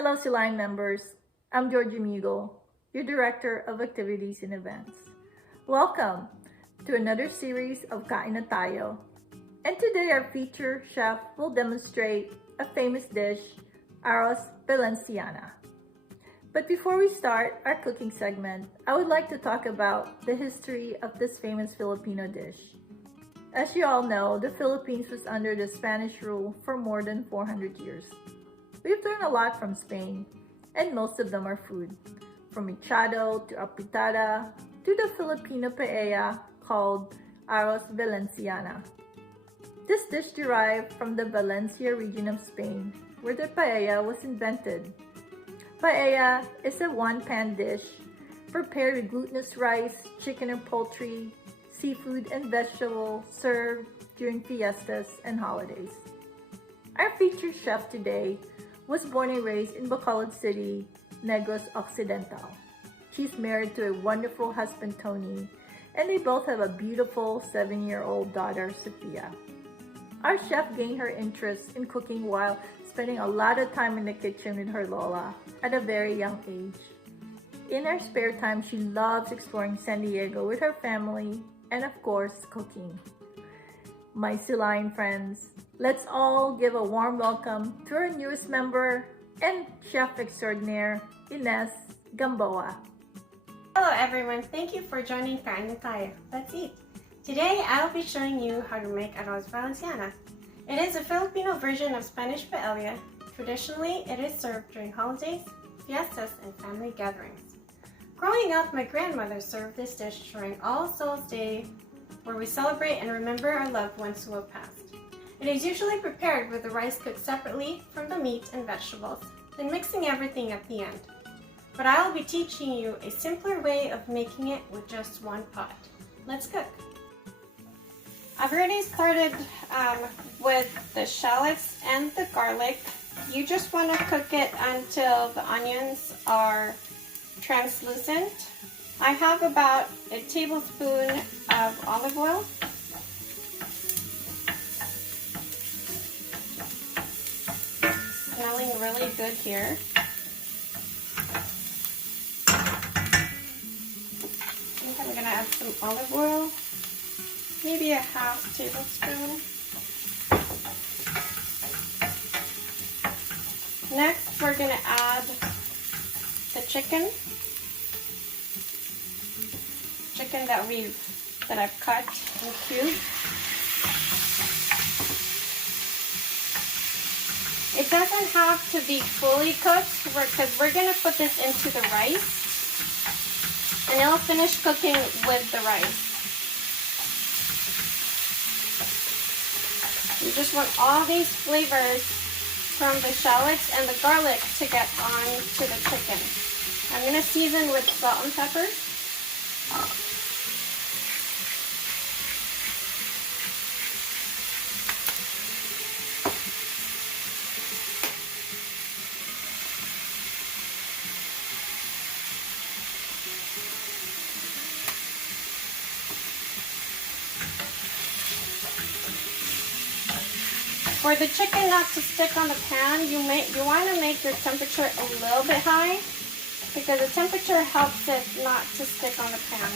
Hello Silayan members, I'm Georgie Mugo, your Director of Activities and Events. Welcome to another series of Kain na tayo. And today our featured chef will demonstrate a famous dish, Arroz Valenciana. But before we start our cooking segment, I would like to talk about the history of this famous Filipino dish. As you all know, the Philippines was under the Spanish rule for more than 400 years. We've learned a lot from Spain, and most of them are food, from mechado to apitada to the Filipino paella called Arroz Valenciana. This dish derived from the Valencia region of Spain, where the paella was invented. Paella is a one-pan dish prepared with glutinous rice, chicken or poultry, seafood and vegetables served during fiestas and holidays. Our featured chef today was born and raised in Bacolod City, Negros Occidental. She's married to a wonderful husband, Tony, and they both have a beautiful 7-year-old daughter, Sophia. Our chef gained her interest in cooking while spending a lot of time in the kitchen with her Lola at a very young age. In her spare time, she loves exploring San Diego with her family and of course, cooking. My Silayan friends, let's all give a warm welcome to our newest member and chef extraordinaire, Ines Gamboa. Hello everyone, thank you for joining Kain na tayo. Let's eat. Today I'll be showing you how to make Arroz Valenciana. It is a Filipino version of Spanish paella. Traditionally, it is served during holidays, fiestas, and family gatherings. Growing up, my grandmother served this dish during All Souls Day, where we celebrate and remember our loved ones who have passed. It is usually prepared with the rice cooked separately from the meat and vegetables, then mixing everything at the end. But I will be teaching you a simpler way of making it with just one pot. Let's cook. I've already started with the shallots and the garlic. You just want to cook it until the onions are translucent. I have about a tablespoon of olive oil. Smelling really good here. I think I'm gonna add some olive oil, maybe a half tablespoon. Next, we're gonna add the chicken that I've cut in cubes. It doesn't have to be fully cooked because we're gonna put this into the rice and it'll finish cooking with the rice. You just want all these flavors from the shallots and the garlic to get onto the chicken. I'm gonna season with salt and pepper. For the chicken not to stick on the pan, you want to make your temperature a little bit high because the temperature helps it not to stick on the pan.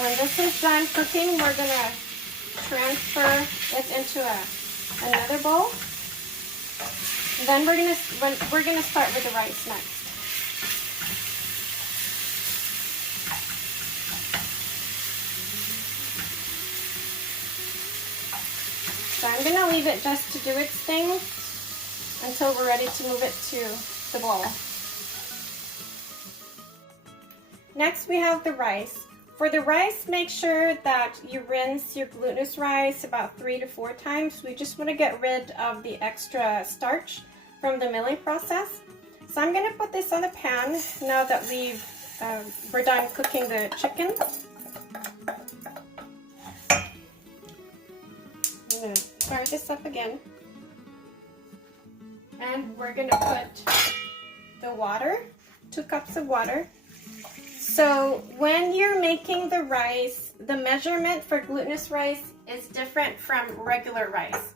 When this is done cooking, we're going to transfer it into another bowl. Then we're gonna start with the rice next. So I'm gonna leave it just to do its thing until we're ready to move it to the bowl. Next we have the rice. For the rice, make sure that you rinse your glutinous rice about 3 to 4 times. We just want to get rid of the extra starch from the milling process. So I'm going to put this on the pan now that we're done cooking the chicken. I'm going to start this up again. And we're going to put the water, 2 cups of water. So when you're making the rice, the measurement for glutinous rice is different from regular rice.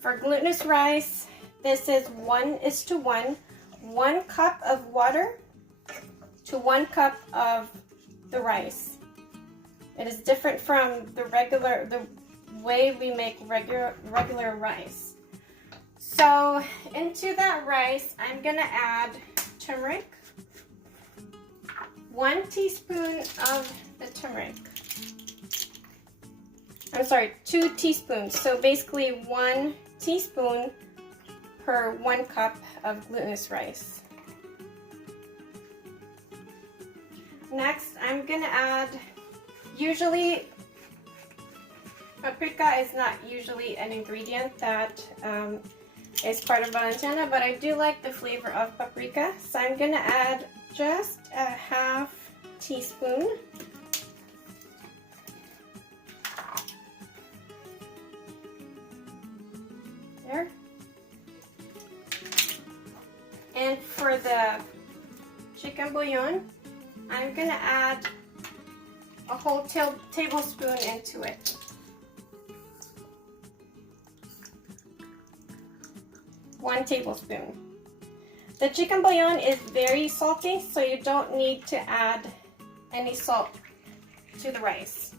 For glutinous rice, this is 1:1, 1 cup of water to 1 cup of the rice. It is different from the way we make regular rice. So into that rice, I'm gonna add turmeric, 1 teaspoon of the turmeric. I'm sorry, 2 teaspoons. So basically 1 teaspoon per 1 cup of glutinous rice. Next, I'm gonna add, usually paprika is not usually an ingredient that is part of Valenciana, but I do like the flavor of paprika. So I'm gonna add just a half teaspoon. There. And for the chicken bouillon, I'm gonna add a whole tablespoon into it. 1 tablespoon. The chicken bouillon is very salty, so you don't need to add any salt to the rice.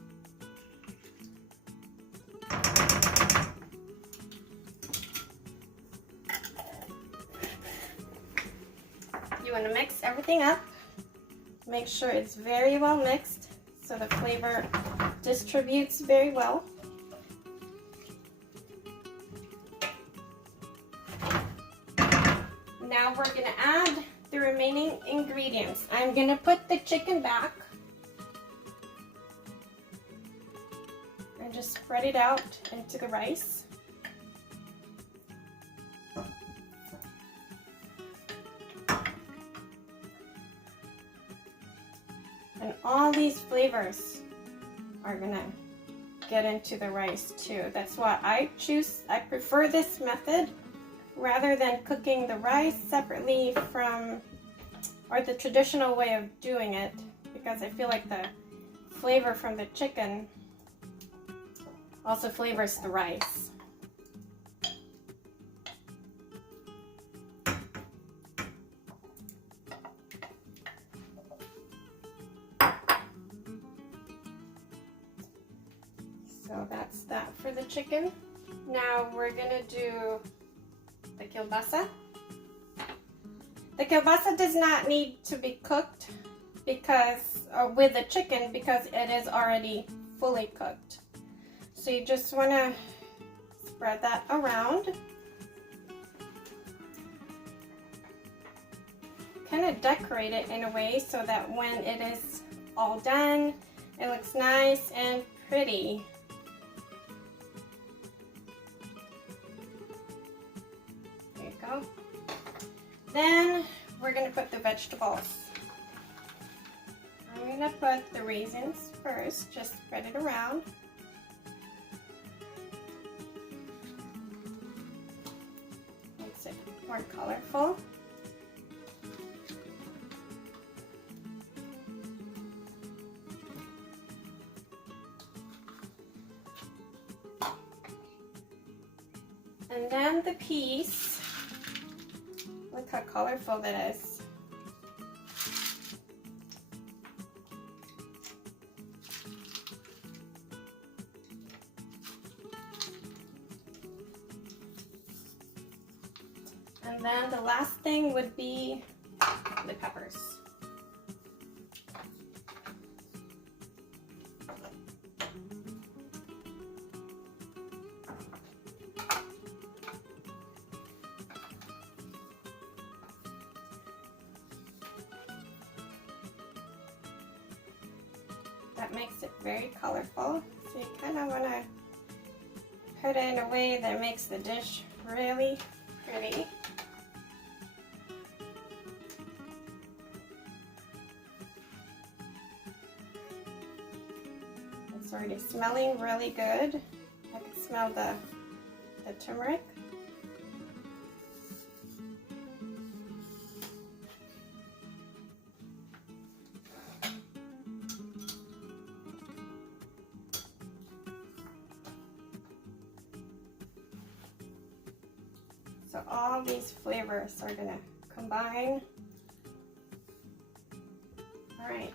You want to mix everything up. Make sure it's very well mixed so the flavor distributes very well. Now we're going to add the remaining ingredients. I'm going to put the chicken back and just spread it out into the rice. And all these flavors are going to get into the rice too. That's why I prefer this method rather than cooking the rice separately from, or the traditional way of doing it, because I feel like the flavor from the chicken also flavors the rice. So that's that for the chicken. Now we're gonna do the kielbasa. The kielbasa does not need to be cooked with the chicken because it is already fully cooked. So you just want to spread that around. Kind of decorate it in a way so that when it is all done, it looks nice and pretty. Then we're going to put the vegetables. I'm going to put the raisins first, just spread it around. Makes it more colorful. And then the peas. Look how colorful that is. And then the last thing would be the peppers. That makes it very colorful. So you kind of want to put it in a way that makes the dish really pretty. It's already smelling really good. I can smell the turmeric. So all these flavors are gonna combine. All right,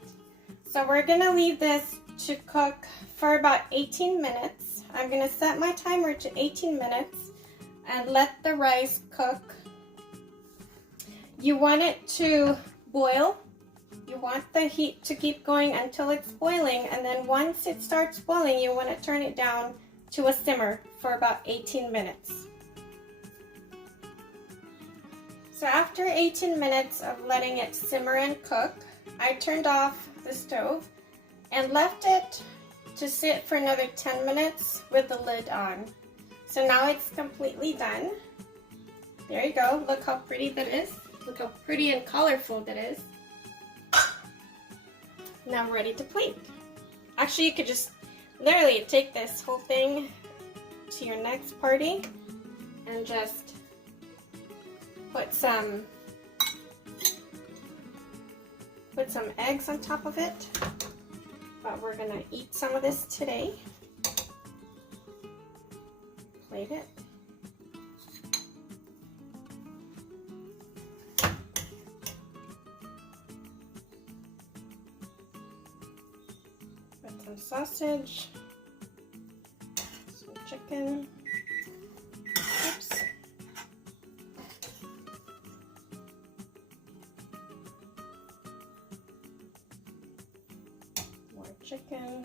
so we're gonna leave this to cook for about 18 minutes. I'm gonna set my timer to 18 minutes and let the rice cook. You want it to boil. You want the heat to keep going until it's boiling, and then once it starts boiling, you want to turn it down to a simmer for about 18 minutes. So after 18 minutes of letting it simmer and cook, I turned off the stove and left it to sit for another 10 minutes with the lid on. So now it's completely done. There you go. Look how pretty that is. Look how pretty and colorful that is. Now I'm ready to plate. Actually, you could just literally take this whole thing to your next party and just put some eggs on top of it. But we're gonna eat some of this today. Plate it. Some sausage, some chicken, oops, more chicken,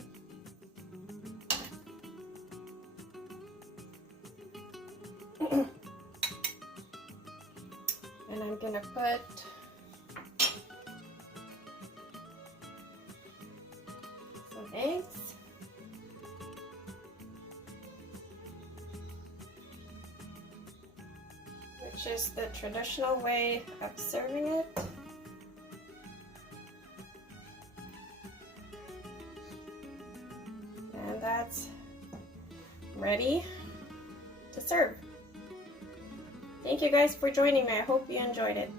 and I'm gonna put eggs, which is the traditional way of serving it. And that's ready to serve. Thank you guys for joining me. I hope you enjoyed it.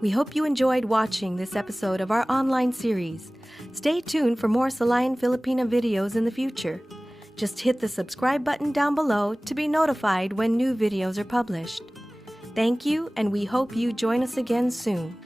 We hope you enjoyed watching this episode of our online series. Stay tuned for more Silayan Filipina videos in the future. Just hit the subscribe button down below to be notified when new videos are published. Thank you, and we hope you join us again soon.